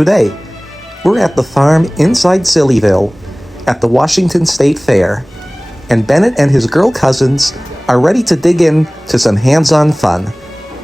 today. We're at the farm inside Sillyville at the Washington State Fair, and Bennett and his girl cousins are ready to dig in to some hands-on fun.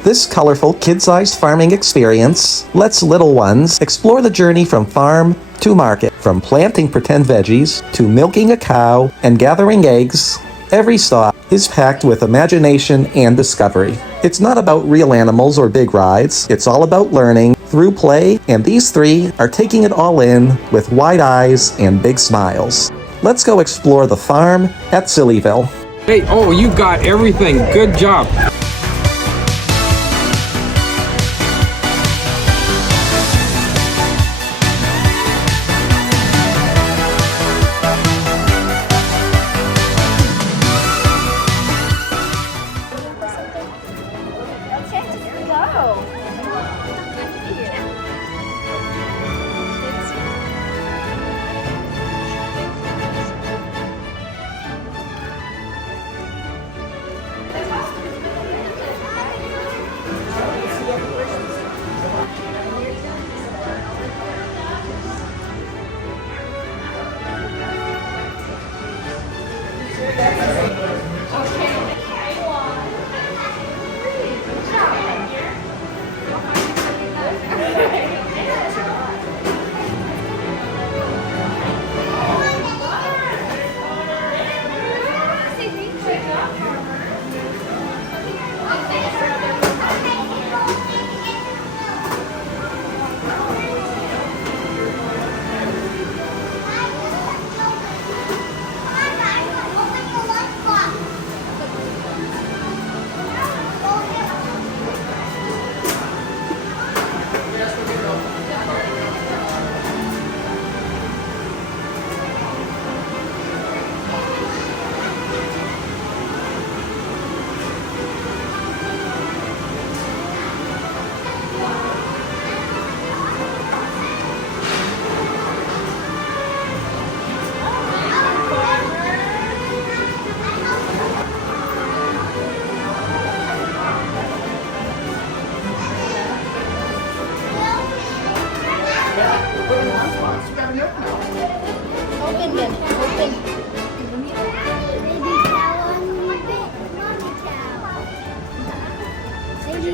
This colorful kid-sized farming experience lets little ones explore the journey from farm to market, from planting pretend veggies to milking a cow and gathering eggs. Every stop is packed with imagination and discovery. It's not about real animals or big rides. It's all about learning through play, and these three are taking it all in with wide eyes and big smiles. Let's go explore the farm at Sillyville. Hey, oh, you got everything. Good job. Open, Bennett. Open.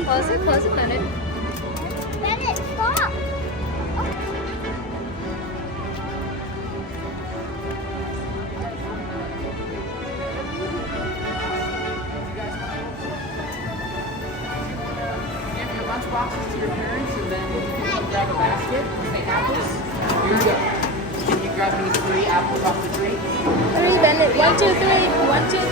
Close it, Bennett. Bennett, stop! Give your lunch boxes to your parents, and then you can grab a basket and say apples. Here you go. Can you grab me 3 apples off the tree? 3, Bennett. 1, 2, 3. 1, 2, 3.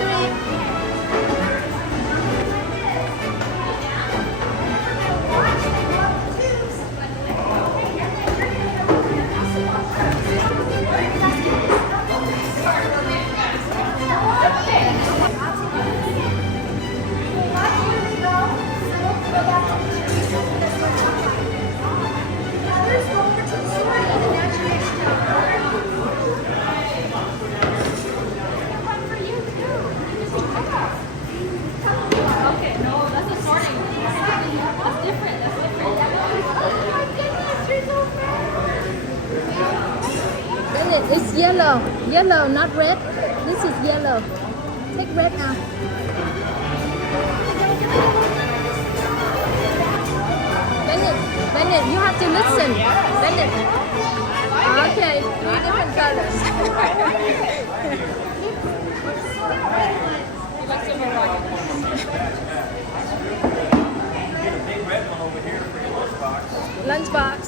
It's yellow. Yellow, not red. This is yellow. Take red now. Bennett, you have to listen. Bennett. Okay, 3 different colors. Lunchbox.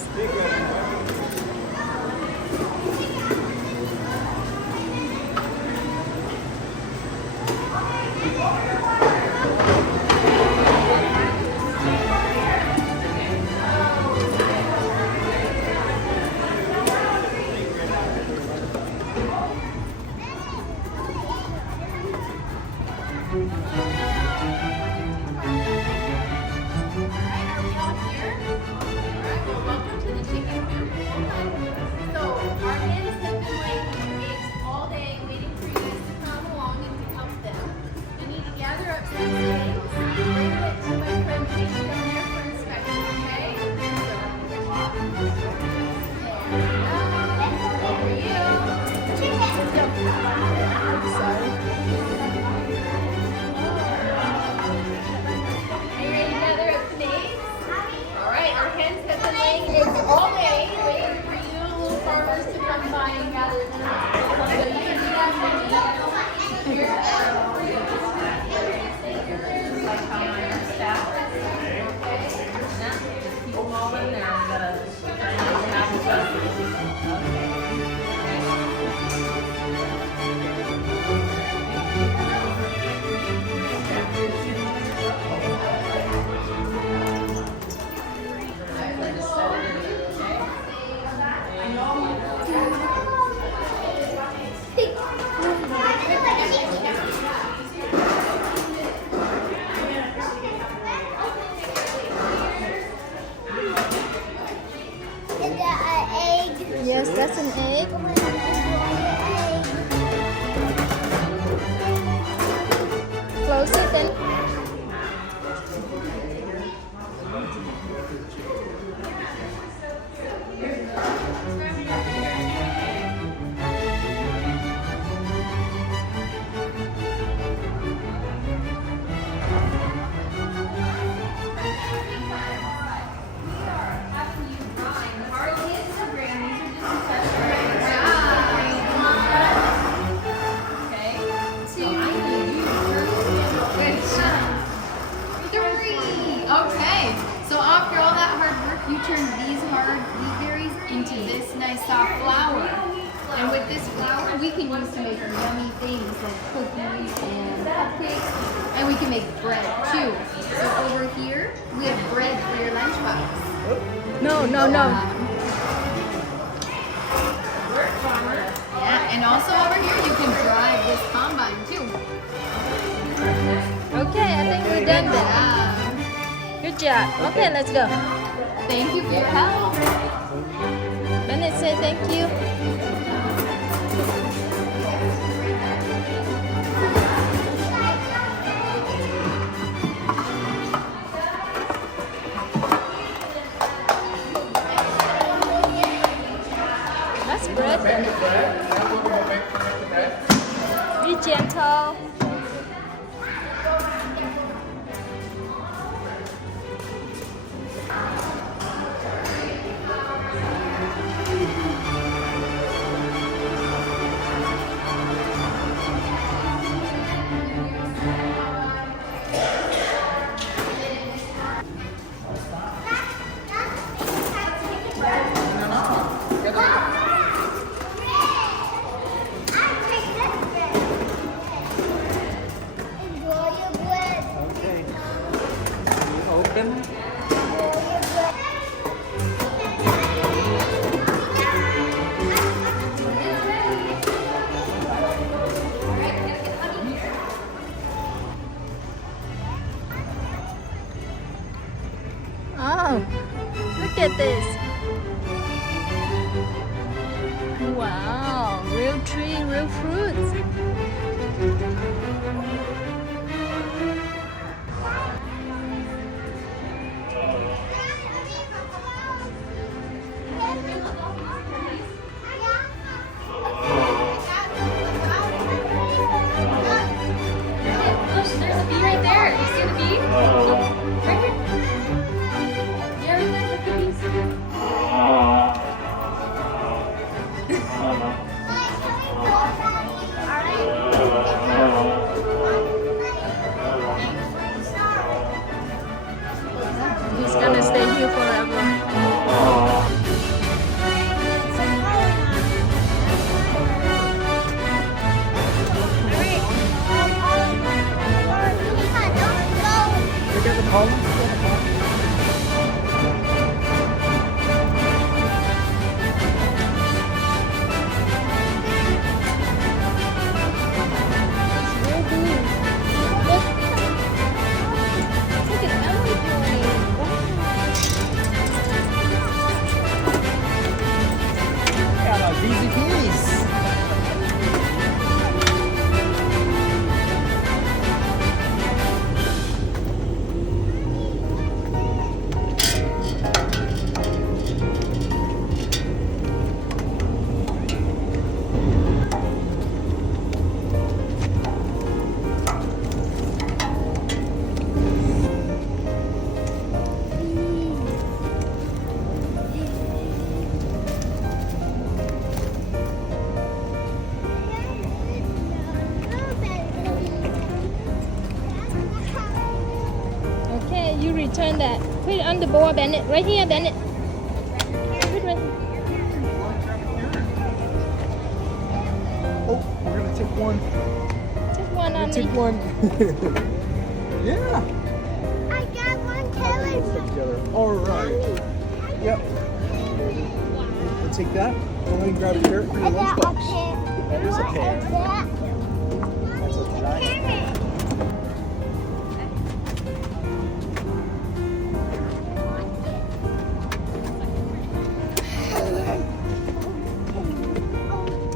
Welcome to the chicken all in there. We gotta try and make it happen. Yes, that's an egg. Close it then. Okay, so after all that hard work, you turn these hard wheat berries into this nice soft flour. And with this flour, we can use to make yummy things like cookies and cupcakes. And we can make bread too. So over here, we have bread for your lunchbox. No. Yeah, and also over here, you can drive this combine too. Okay, I think we're done then. Yeah. Good job. Okay, let's go. Thank you for your help. Bennett say thank you. That's bread, Bennett. Be gentle. Open. Oh, look at this. Wow, real tree, real fruits. There's a bee right there. You see the bee? Right here. Yeah, right there. Look at the bees. Alright, on the board, Bennett. Right here, Bennett. Put right here. Oh, we're gonna take one. Take one on Take me. one. Yeah. I got one Stick telling together. All right. Yep. We'll take that. Go ahead and grab a carrot for your lunchbox. That is a pear. That's a giant.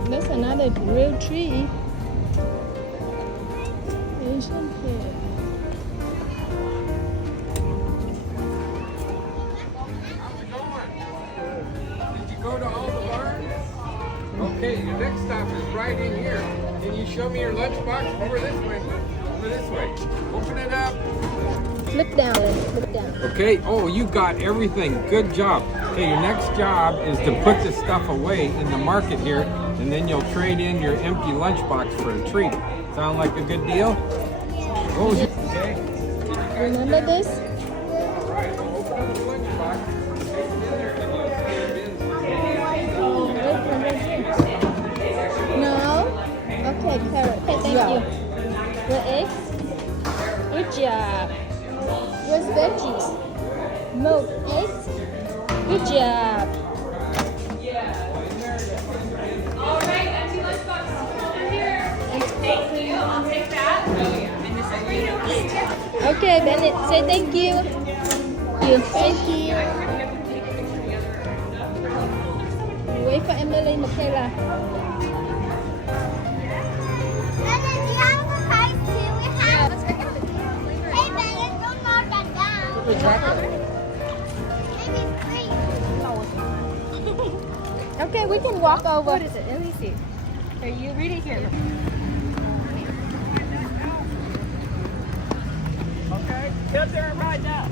That's another real tree. Asian pear. Did you go to all the barns? Okay, your next stop is right in here. Can you show me your lunchbox? Over this way. Over this way. Open it up. Flip down, Lenny. Flip down. Okay, oh, you got everything. Good job. Okay, your next job is to put this stuff away in the market here, and then you'll trade in your empty lunchbox for a treat. Sound like a good deal? What was your... Okay. Remember this? All right, I'll open up the lunchbox. Take it in there, and you'll see your bins. Oh, wait, one right here. No? Okay, carrot. Okay, thank you. Your eggs? Good job. Where's veggies? Milk, eggs? Good job. All right, empty lunchbox over here. Thank you. I'll take that. And this is for you. Okay, Bennett, say thank you. Thank you. Wait for Emily, Michaela. Bennett, do you have a prize too? We have. Hey, Bennett, don't knock that down. Maybe free. Okay, we can walk over. What is it? Let me see. Are you read it here? Okay, get there right now.